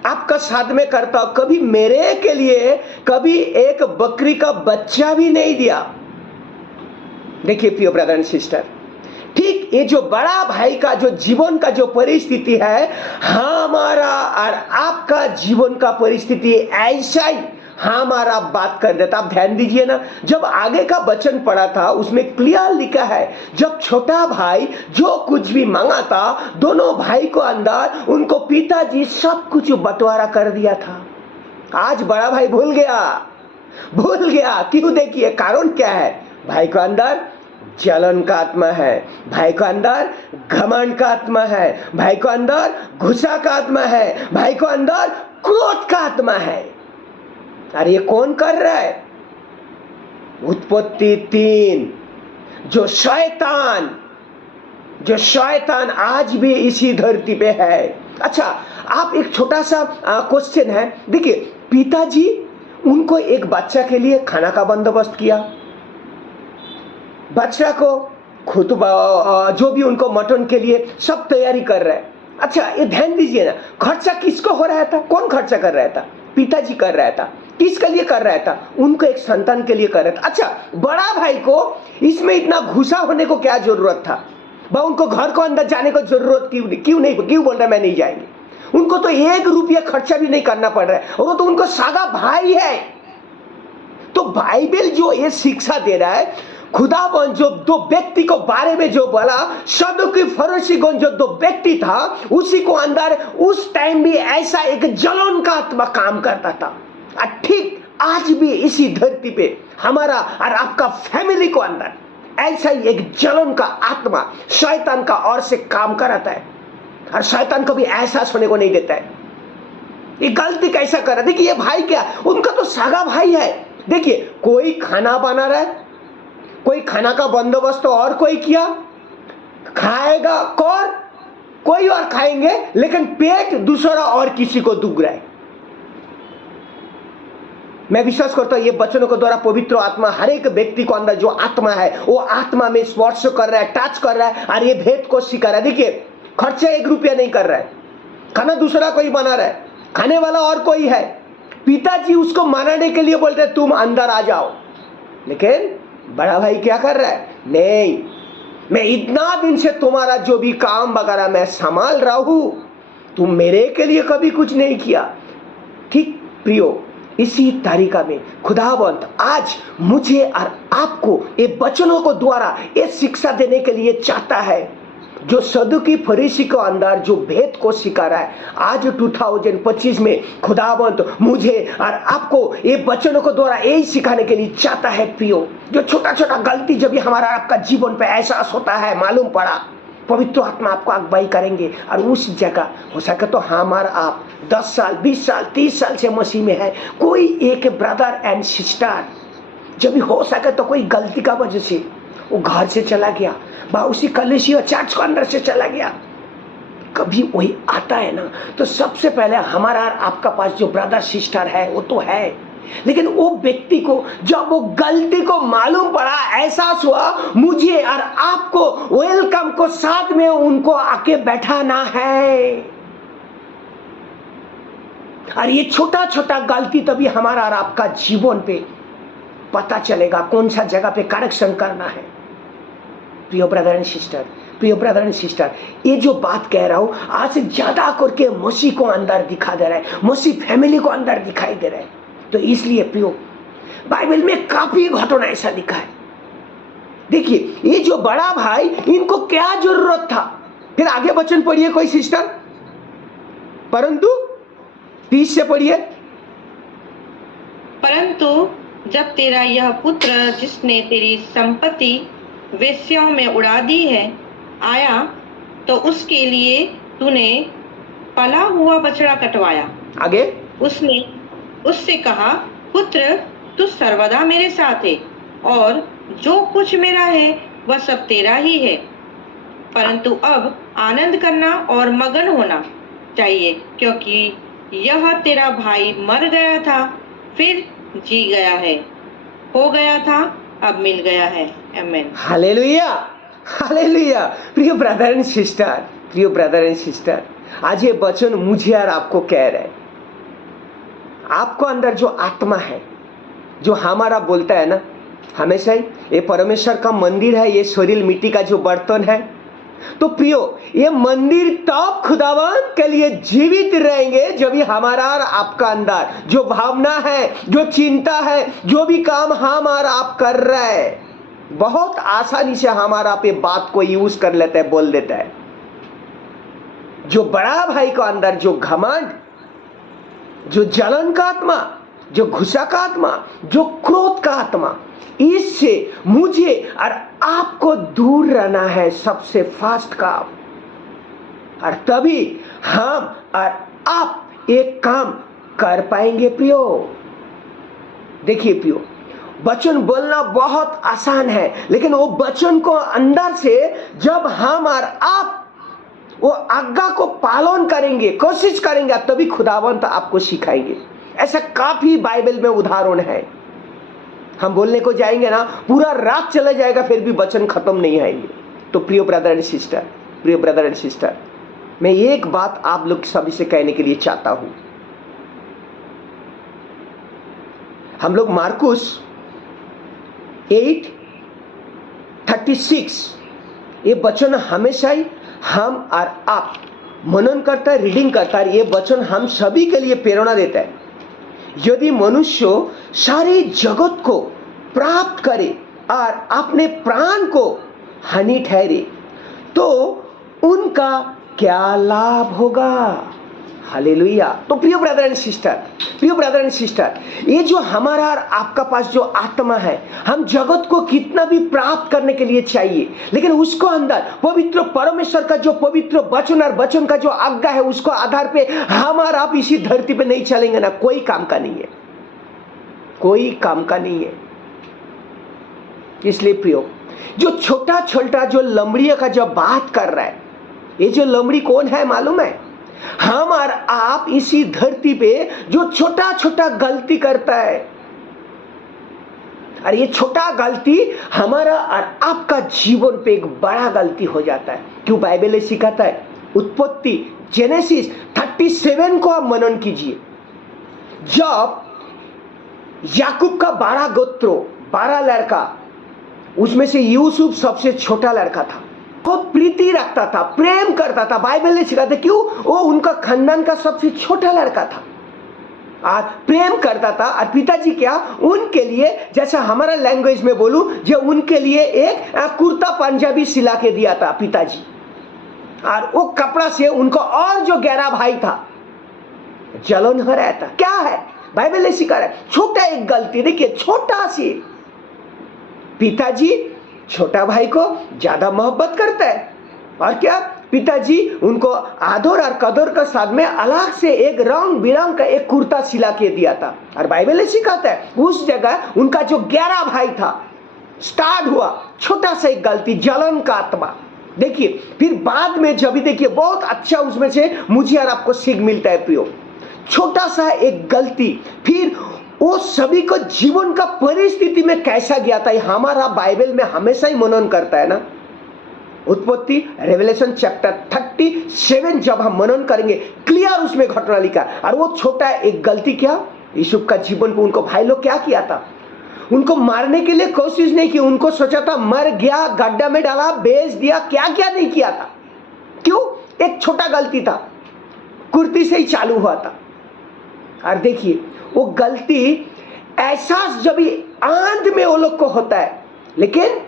आपका साथ में करता हूं, कभी मेरे के लिए कभी एक बकरी का बच्चा भी नहीं दिया। देखिए प्रिय ब्रदर एंड सिस्टर, ठीक ये जो बड़ा भाई का जो जीवन का जो परिस्थिति है, हमारा और आपका जीवन का परिस्थिति ऐसा ही हमारा बात कर देता। आप ध्यान दीजिए ना, जब आगे का वचन पढ़ा था उसमें क्लियर लिखा है, जब छोटा भाई जो कुछ भी मांगा था, दोनों भाई को अंदर उनको पिताजी सब कुछ बंटवारा कर दिया था। आज बड़ा भाई भूल गया। क्यों? देखिए कारण क्या है? भाई को अंदर जलन का आत्मा है, भाई को अंदर घमंड का आत्मा है, भाई को अंदर गुस्सा का आत्मा है, भाई को अंदर क्रोध का आत्मा है। अरे ये कौन कर रहा है? उत्पत्ति 3, जो शैतान आज भी इसी धरती पे है। अच्छा, आप एक छोटा सा क्वेश्चन है, देखिए पिताजी उनको एक बच्चा के लिए खाना का बंदोबस्त किया, बच्चा को खुद जो भी उनको मटन के लिए सब तैयारी कर रहा है। अच्छा ये ध्यान दीजिए ना, खर्चा किसको हो रहा था? कौन खर्चा कर रहा था? पिताजी कर रहा था। किसके लिए कर रहा था? उनको एक संतान के लिए कर रहा था। अच्छा, बड़ा भाई को इसमें इतना घुसा होने को क्या जरूरत था? उनको घर को अंदर जाने को जरूरत क्यों बोल रहा है मैं नहीं जाएंगे? उनको तो 1 रुपया खर्चा भी नहीं करना पड़ रहा है, और वो तो उनको सगा भाई है। तो बाइबल जो ये शिक्षा दे रहा है, खुदावन जो दो व्यक्ति को बारे में जो बोला, सदुकी फरीसीगण जो दो व्यक्ति था, उसी को अंदर उस टाइम भी ऐसा एक जलन का आत्मा काम करता था। और ठीक आज भी इसी धरती पे हमारा और आपका फैमिली को अंदर ऐसा ही एक जलन का आत्मा शैतान का ओर से काम कराता है, और शैतान कभी एहसास होने को नहीं देता है ये गलती कैसा कर रहा है। देखिए ये भाई क्या, उनका तो सगा भाई है। देखिए कोई खाना बना रहा है, कोई खाना का बंदोबस्त और कोई किया, खाएगा और कोई और खाएंगे, लेकिन पेट दूसरा और किसी को दुख रहा है। मैं विश्वास करता हूं ये वचनों के द्वारा पवित्र आत्मा हर एक व्यक्ति को अंदर जो आत्मा है वो आत्मा में स्पर्श कर रहा है, टच कर रहा है, और ये भेद को सिखा रहा है। देखिए खर्चा 1 रुपया नहीं कर रहा है, खाना दूसरा कोई बना रहा है, खाने वाला और कोई है, पिताजी उसको मनाने के लिए बोलते हैं तुम अंदर आ जाओ, लेकिन बड़ा भाई क्या कर रहा है, नहीं मैं इतना दिन से तुम्हारा जो भी काम वगैरह मैं संभाल रहा हूं, तुम मेरे के लिए कभी कुछ नहीं किया। ठीक प्रियो, इसी तरीका में खुदावंत आज मुझे और आपको ये वचनों को द्वारा ये शिक्षा देने के लिए चाहता है, जो सदुकी फरीसी को अंदर जो भेद को सिखा रहा है। आज 2025 में खुदावंत मुझे और आपको ये वचनों को द्वारा यही सिखाने के लिए चाहता है प्रियो। जो छोटा छोटा गलती जब भी हमारा आपका जीवन पे एहसास होता है, मालूम पड़ा, पवित्र आत्मा आपको अगुवाई करेंगे, और उस जगह हो सके तो हमारा आप 10 साल 20 साल 30 साल से मसीह में है, कोई एक ब्रदर एंड सिस्टर जब भी हो सके तो कोई गलती का वजह से वो घर से चला गया, उसी कलीसिया चर्च के अंदर से चला गया, कभी वही आता है ना, तो सबसे पहले हमारा आपका पास जो ब्रदर सिस्टर है वो तो है, लेकिन वो व्यक्ति को जब वो गलती को मालूम पड़ा, एहसास हुआ, मुझे और आपको वेलकम को साथ में उनको आके बैठाना है। और ये छोटा छोटा गलती तभी हमारा और आपका जीवन पे पता चलेगा कौन सा जगह पे करेक्शन करना है। प्रिय ब्रदर एंड सिस्टर, प्रिय ब्रदर एंड सिस्टर, ये जो बात कह रहा हूं आज ज्यादा करके मसीह को अंदर दिखा दे रहा है, मसीह फैमिली को अंदर दिखाई दे रहा है। तो इसलिए प्रियो, बाइबल में काफी घटना ऐसा लिखा है। देखिए ये जो बड़ा भाई, इनको क्या जरूरत था, फिर आगे वचन पढ़िए कोई सिस्टर, परंतु 30 से पढ़िए। परंतु जब तेरा यह पुत्र जिसने तेरी संपत्ति वेश्याओं में उड़ा दी है आया, तो उसके लिए तूने पला हुआ बछड़ा कटवाया। आगे उसने उससे कहा, पुत्र तू सर्वदा मेरे साथ है, और जो कुछ मेरा है वह सब तेरा ही है, परंतु अब आनंद करना और मगन होना चाहिए, क्योंकि यह तेरा भाई मर गया था फिर जी गया है, हो गया था अब मिल गया है। आमीन। Hallelujah, hallelujah. प्रिय ब्रदर एंड सिस्टर, प्रिय ब्रदर एंड सिस्टर, आज ये वचन मुझे और आपको कह रहे हैं, आपको अंदर जो आत्मा है, जो हमारा बोलता है ना हमेशा ही, ये परमेश्वर का मंदिर है, ये शरीर मिट्टी का जो बर्तन है, तो प्रियो ये मंदिर तब खुदावन के लिए जीवित रहेंगे जब भी हमारा और आपका अंदर जो भावना है, जो चिंता है, जो भी काम हम और आप कर रहे हैं, बहुत आसानी से हमारा पे बात को यूज कर लेता है, बोल देता है। जो बड़ा भाई का अंदर जो घमंड, जो जलन का आत्मा, जो गुस्सा का आत्मा, जो क्रोध का आत्मा, इससे मुझे और आपको दूर रहना है सबसे फास्ट काम, और तभी हम और आप एक काम कर पाएंगे प्रियो। देखिए प्रियो, वचन बोलना बहुत आसान है, लेकिन वो वचन को अंदर से जब हम और आप वो आज्ञा को पालन करेंगे, कोशिश करेंगे, तभी खुदावंत आपको सिखाएंगे। ऐसा काफी बाइबल में उदाहरण है। हम बोलने को जाएंगे ना, पूरा रात चला जाएगा फिर भी वचन खत्म नहीं आएंगे। तो प्रिय ब्रदर एंड सिस्टर, प्रिय ब्रदर एंड सिस्टर, मैं एक बात आप लोग सभी से कहने के लिए चाहता हूं। हम लोग मार्कुस 8:36 ये वचन हमेशा ही हम और आप मनन करता है, रीडिंग करता है। ये वचन हम सभी के लिए प्रेरणा देता है। यदि मनुष्य सारे जगत को प्राप्त करे और अपने प्राण को हानि ठहरे तो उनका क्या लाभ होगा। हालेलुया। तो प्रिय ब्रदर एंड सिस्टर, ये जो हमारा और आपका पास जो आत्मा है, हम जगत को कितना भी प्राप्त करने के लिए चाहिए, लेकिन उसको अंदर पवित्र परमेश्वर का जो पवित्र वचन और वचन का जो आज्ञा है, उसको आधार पे हम और आप इसी धरती पे नहीं चलेंगे ना, कोई काम का नहीं है, कोई काम का नहीं है। इसलिए प्रियो, जो छोटा छोटा जो लमड़ियों का जो बात कर रहा है, ये जो लमड़ी कौन है मालूम है? हम और आप इसी धरती पे जो छोटा छोटा गलती करता है, और ये छोटा गलती हमारा और आपका जीवन पे एक बड़ा गलती हो जाता है। क्यों? बाइबल सिखाता है, उत्पत्ति जेनेसिस 37 को आप मनन कीजिए। जब याकूब का 12 गोत्रों, 12 लड़का, उसमें से यूसुफ सबसे छोटा लड़का था, बहुत प्रीति रखता था, प्रेम करता था। बाइबल ने सिखाता, क्यों? वो उनका खानदान का सबसे छोटा लड़का था और प्रेम करता था। और पिताजी क्या उनके लिए, जैसा हमारा लैंग्वेज में बोलूं, जो उनके लिए एक कुर्ता पंजाबी सिला के दिया था पिताजी, और वो कपड़ा से उनको और जो 11 भाई था जलन हो रहा था। क्या है? बाइबल ने सिखा रहा है, छोटा एक गलती, देखिए छोटा सी, पिताजी छोटा भाई को ज्यादा मोहब्बत करता है, और क्या पिताजी उनको आदर और कदर के साथ में अलग से एक रंग बिरंग का एक कुर्ता सिला के दिया था। और बाइबल ने सिखाता है, उस जगह उनका जो 11 भाई था, स्टार्ट हुआ छोटा सा एक गलती, जलन का आत्मा। देखिए फिर बाद में जब भी देखिए बहुत अच्छा उसमें से मुझे और आपको सीख मिलता है प्रियो। छोटा सा एक गलती फिर वो सभी को जीवन का परिस्थिति में कैसा गया था, हमारा बाइबल में हमेशा ही मनन करता है ना। उत्पत्ति रेवलेशन चैप्टर 37 जब हम मनन करेंगे, क्लियर उसमें घटना लिखा। और वो छोटा एक गलती क्या, यूसुफ का जीवन पे उनको भाई लोग क्या किया था, उनको मारने के लिए कोशिश नहीं की, उनको सोचा था मर गया, गड्ढा में डाला, बेच दिया, क्या क्या नहीं किया था। क्यों? एक छोटा गलती था, कुर्ती से ही चालू हुआ था। और देखिए वो गलती एहसास जब आंध में वो लोग को होता है, लेकिन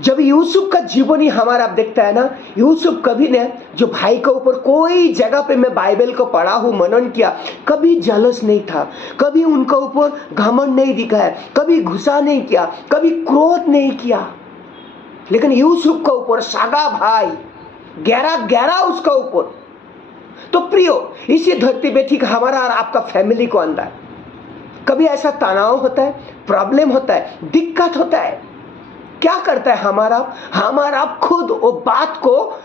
जब यूसुफ का जीवन ही हमारा आप देखता है ना, यूसुफ कभी ने जो भाई के ऊपर कोई जगह पे मैं बाइबल को पढ़ा हूं, मनन किया, कभी जलस नहीं था, कभी उनका ऊपर घमंड नहीं दिखाया, कभी गुस्सा नहीं किया, कभी क्रोध नहीं किया। लेकिन यूसुफ का ऊपर सगा भाई 11 उसका ऊपर। तो प्रियो, इसी धरती पे ठीक हमारा और आपका फैमिली को अंदर कभी ऐसा तनाव होता है, प्रॉब्लम होता है, दिक्कत होता है, क्या करता है हमारा आप खुद वो बात को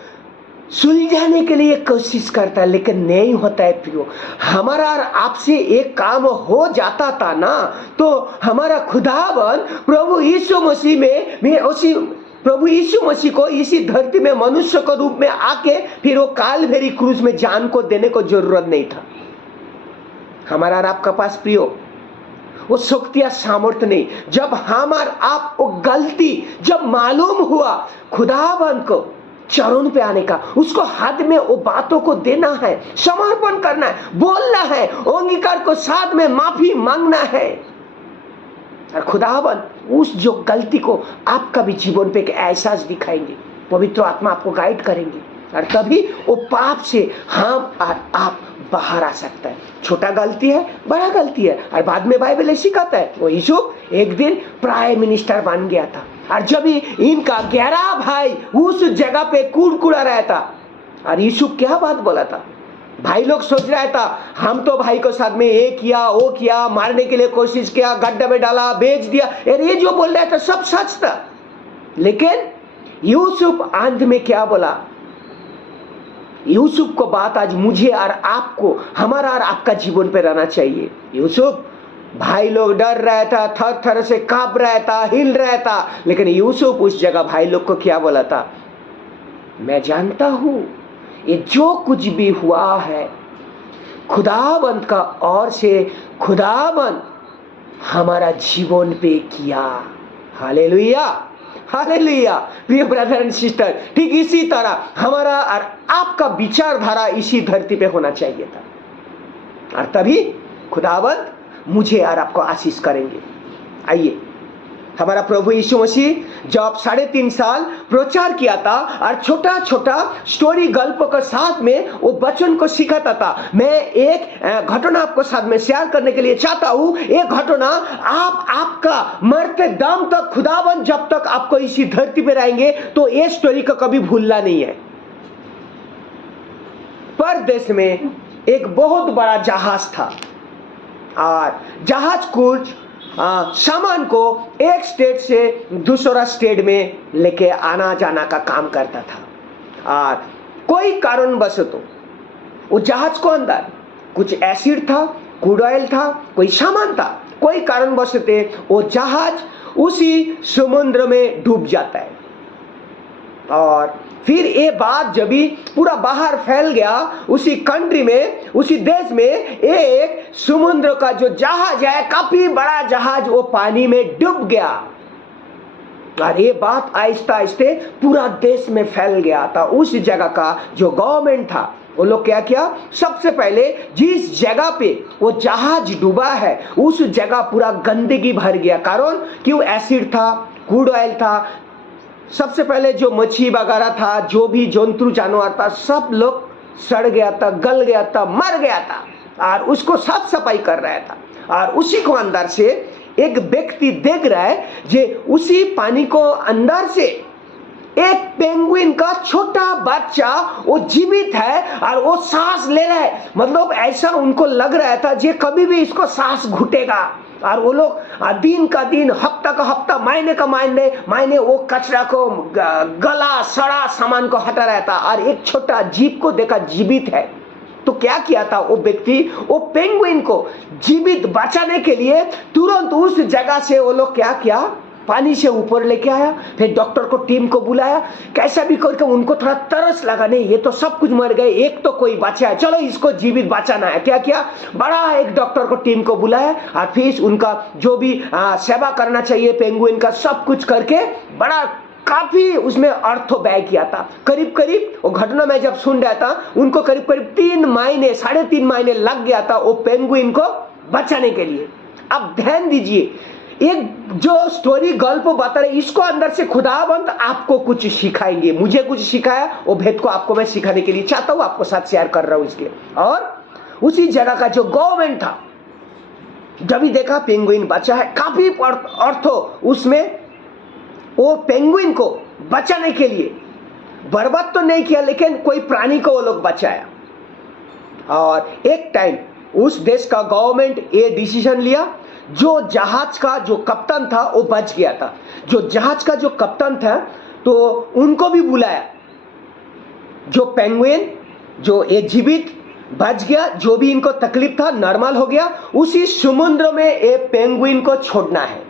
सुलझाने के लिए कोशिश करता है, लेकिन नहीं होता है प्रियो। हमारा और आपसे एक काम हो जाता था ना, तो हमारा खुदावन प्रभु यीशु मसीह में उसी प्रभु यीशु मसीह को इसी धरती में मनुष्य के रूप में आके फिर वो कालवेरी क्रूज में जान को देने को जरूरत नहीं था। हमारा और आपका पास प्रियो वो शक्ति या सामर्थ्य नहीं। जब हम और आप वो गलती जब मालूम हुआ, खुदावन को चरण पे आने का, उसको हाथ में वो बातों को देना है, समर्पण करना है, बोलना है, अंगीकार को साथ में माफी मांगना है। और खुदावन उस जो गलती को आपका भी जीवन पे एक एहसास दिखाएंगे, पवित्र आत्मा आपको गाइड करेंगे, और तभी वो पाप से हम और आप बाहर आ सकता है। छोटा गलती है, बड़ा गलती है। और बाद में बाइबल सिखाता है, वो यूसुफ एक दिन प्राइम मिनिस्टर बन गया था, और जब इनका 11 भाई उस जगह पे कुड़कुड़ा रहा था, और यूसुफ क्या बात बोला था, भाई लोग सोच रहा था हम तो भाई को साथ में ये किया वो किया, मारने के लिए कोशिश किया, गड्ढे में डाला, बेच दिया, ये जो बोल रहा था सब सच था। लेकिन यूसुफ अंत में क्या बोला, यूसुफ को बात आज मुझे और आपको, हमारा और आपका जीवन पे रहना चाहिए। यूसुफ भाई लोग डर रहा था, थर थर से कांप रहा था, हिल रहा था, लेकिन यूसुफ उस जगह भाई लोग को क्या बोला था, मैं जानता हूं ये जो कुछ भी हुआ है खुदाबंद का और से खुदाबंद हमारा जीवन पे किया। Hallelujah, hallelujah. प्रिय ब्रदर एंड सिस्टर, ठीक इसी तरह हमारा और आपका विचारधारा इसी धरती पे होना चाहिए था, और तभी खुदाबंद मुझे और आपको आशीष करेंगे। आइए हमारा प्रभु यीशु मसीह जब 3.5 साल प्रचार किया था और छोटा छोटा स्टोरी गल्प के साथ में वो वचन को सिखाता था। मैं एक घटना आपको साथ में शेयर करने के लिए चाहता हूँ। एक घटना आपका मरते दम तक खुदावन जब तक आपको इसी धरती पे रहेंगे तो ये स्टोरी को कभी भूलना नहीं है। परदेश में एक बहुत बड़ा जहाज था और जहाज कुछ सामान को एक स्टेट से दूसरा स्टेट में लेके आना जाना का काम करता था। और कोई कारणवश तो वो जहाज को अंदर कुछ एसिड था, क्रूड ऑयल था, कोई सामान था, कोई कारणवश से वो जहाज उसी समुद्र में डूब जाता है। और फिर ये बात जब भी पूरा बाहर फैल गया, उसी कंट्री में, उसी देश में एक समुद्र का जो जहाज है, काफी बड़ा जहाज, वो पानी में डूब गया। और ये बात आहिस्ते आहिस्ते पूरा देश में फैल गया था। उस जगह का जो गवर्नमेंट था वो लोग क्या किया, सबसे पहले जिस जगह पे वो जहाज डूबा है उस जगह पूरा गंदगी भर गया। कारण क्यों, एसिड था, क्रूड ऑयल था, सबसे पहले जो मच्छी वगैरह था, जो भी जंतु जानवर था, सब लोग सड़ गया था, गल गया था, मर गया था और उसको साफ सफाई कर रहा था। और उसी को अंदर से एक व्यक्ति देख रहा है जे उसी पानी को अंदर से एक पेंगुइन का छोटा बच्चा वो जीवित है और वो सांस ले रहा है। मतलब ऐसा उनको लग रहा था जे कभी भी इसको सांस घुटेगा। और वो लोग दिन का दिन, हफ्ता का हफ्ता, महीने का महीने वो कचरा को, गला सड़ा सामान को हटा रहा था और एक छोटा जीव को देखा जीवित है। तो क्या किया था वो व्यक्ति, वो पेंगुइन को जीवित बचाने के लिए तुरंत उस जगह से वो लोग क्या किया, पानी से ऊपर लेके आया। फिर डॉक्टर को, टीम को बुलाया। कैसा भी करके उनको थोड़ा तरस लगा, नहीं ये तो सब कुछ मर गए, एक तो कोई बचा है, चलो इसको जीवित बचाना है। क्या किया, बड़ा एक डॉक्टर को, टीम को बुलाया और फिर उनका जो भी सेवा करना चाहिए पेंगुइन का, सब कुछ करके बड़ा काफी उसमें अर्थ व्यय किया था। करीब करीब वो घटना में जब सुन रहा था, उनको करीब करीब 3 महीने, 3.5 महीने लग गया था वो पेंगुइन को बचाने के लिए। अब ध्यान दीजिए, एक जो स्टोरी गल्प बता रहे, इसको अंदर से खुदावंत आपको कुछ सिखाएंगे। मुझे कुछ सिखाया, वो भेद को आपको मैं सिखाने के लिए चाहता हूं, आपको साथ शेयर कर रहा हूं इसके। और उसी जगह का जो गवर्नमेंट था, जब भी देखा पेंगुइन बचा है, काफी अर्थ उसमें वो पेंगुइन को बचाने के लिए बर्बाद तो नहीं किया, लेकिन कोई प्राणी को वो लोग बचाया। और एक टाइम उस देश का गवर्नमेंट ये डिसीजन लिया, जो जहाज का जो कप्तान था वो बच गया था, जो जहाज का जो कप्तान था तो उनको भी बुलाया। जो पेंगुइन जो ये जीवित बच गया, जो भी इनको तकलीफ था नॉर्मल हो गया, उसी समुद्र में ये पेंगुइन को छोड़ना है।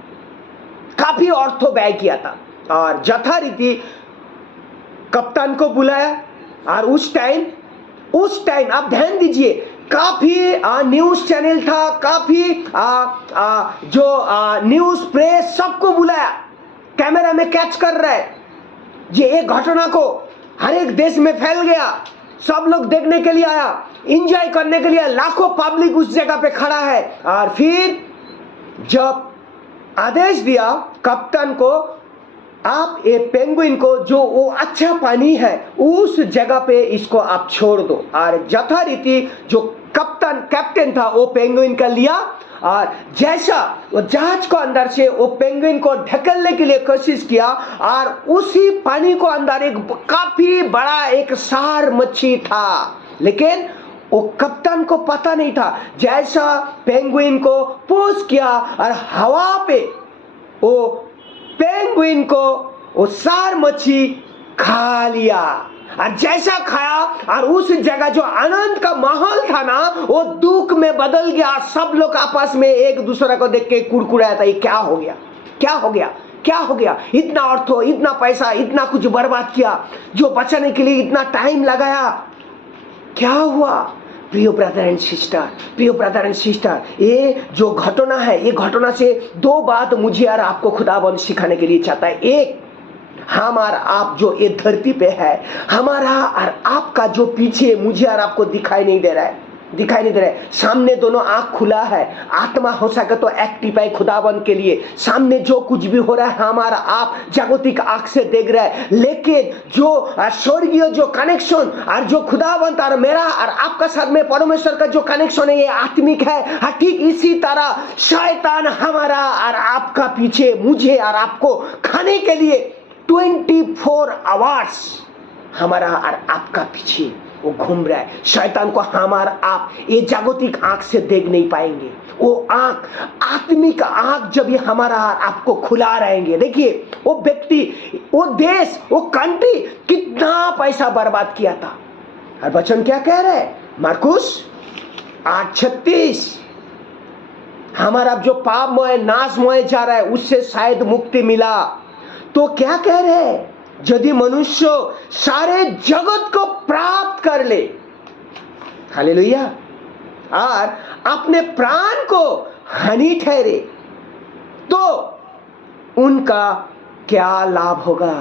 काफी अर्थ व्यय किया था और यथारीति कप्तान को बुलाया। और उस टाइम आप ध्यान दीजिए, काफी न्यूज चैनल था, काफी जो न्यूज प्रेस, सबको बुलाया, कैमरा में कैच कर रहा है। ये एक घटना को हर एक देश में फैल गया, सब लोग देखने के लिए आया, एंजॉय करने के लिए लाखों पब्लिक उस जगह पे खड़ा है। और फिर जब आदेश दिया कप्तान को, आप ये पेंगुइन को जो वो अच्छा पानी है उस जगह पे इसको आप छोड़ दो। और यथारीति जो कैप्टन था वो पेंगुइन का लिया और जैसा वो जहाज को अंदर से वो पेंगुइन को ढकेलने के लिए कोशिश किया और उसी पानी को अंदर एक काफी बड़ा एक सार मच्छी था, लेकिन वो कप्तान को पता नहीं था। जैसा पेंगुइन को पुश किया और हवा पे वो पेंगुइन को वो सार मच्छी खा लिया। और जैसा खाया और उस जगह जो आनंद का माहौल था ना, वो दुख में बदल गया। सब लोग आपस में एक दूसरे को देख के कुड़कुड़ाया था, ये क्या हो गया, क्या हो गया, क्या हो गया, इतना अर्थ, इतना पैसा, इतना कुछ बर्बाद किया, जो बचाने के लिए इतना टाइम लगाया, क्या हुआ। प्रिय ब्रदर एंड सिस्टर, ये जो घटना है, ये घटना से 2 बात मुझे और आपको खुदाबंद सिखाने के लिए चाहता है। एक, हम और आप जो ये धरती पे है, हमारा और आपका जो पीछे मुझे और आपको दिखाई नहीं दे रहा है, दिखाई नहीं दे रहा है, सामने दोनों आंख खुला है, आत्मा हो सके तो एक्टिव है खुदावन के लिए। सामने जो कुछ भी हो रहा है हमारा आप जागतिक आंख से देख रहा है, लेकिन जो स्वर्गीय जो कनेक्शन और जो खुदावन और मेरा और आपका साथ में परमेश्वर का जो कनेक्शन है ये आत्मिक है। ठीक इसी तरह शैतान हमारा और आपका पीछे, मुझे और आपको खाने के लिए 24 आवर्स हमारा और आपका पीछे वो घूम रहा है। शैतान को हमारा आप ये जागतिक आंख से देख नहीं पाएंगे। वो आंख, आत्मिक आंख जब ये हमारा आपको खुला रहेंगे, देखिए वो व्यक्ति, वो देश, वो कंट्री कितना पैसा बर्बाद किया था। और वचन क्या कह रहा है? मार्कुस 8:36, हमारा जो पापमय नाशमय जा रहा है उससे शायद मुक्ति मिला। तो क्या कह रहे हैं? यदि मनुष्य सारे जगत को प्राप्त कर ले, हालेलुया, और अपने प्राण को हानि ठहरे, तो उनका क्या लाभ होगा?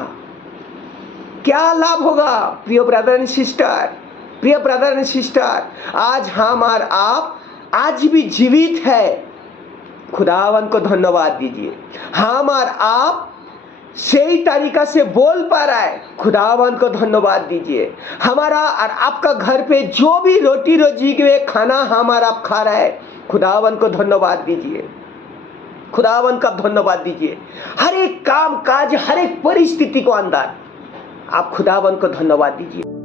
क्या लाभ होगा? प्रिय ब्रदर एंड सिस्टर, प्रिय ब्रदर एंड सिस्टर, आज हम और आप आज भी जीवित है, खुदावन को धन्यवाद दीजिए। हम और आप सही तरीका से बोल पा रहा है, खुदावन को धन्यवाद दीजिए। हमारा और आपका घर पे जो भी रोटी रोजी के खाना हमारा आप खा रहा है, खुदावन को धन्यवाद दीजिए, खुदावन का धन्यवाद दीजिए। हर एक काम काज, हर एक परिस्थिति को अंदर आप खुदावन को धन्यवाद दीजिए।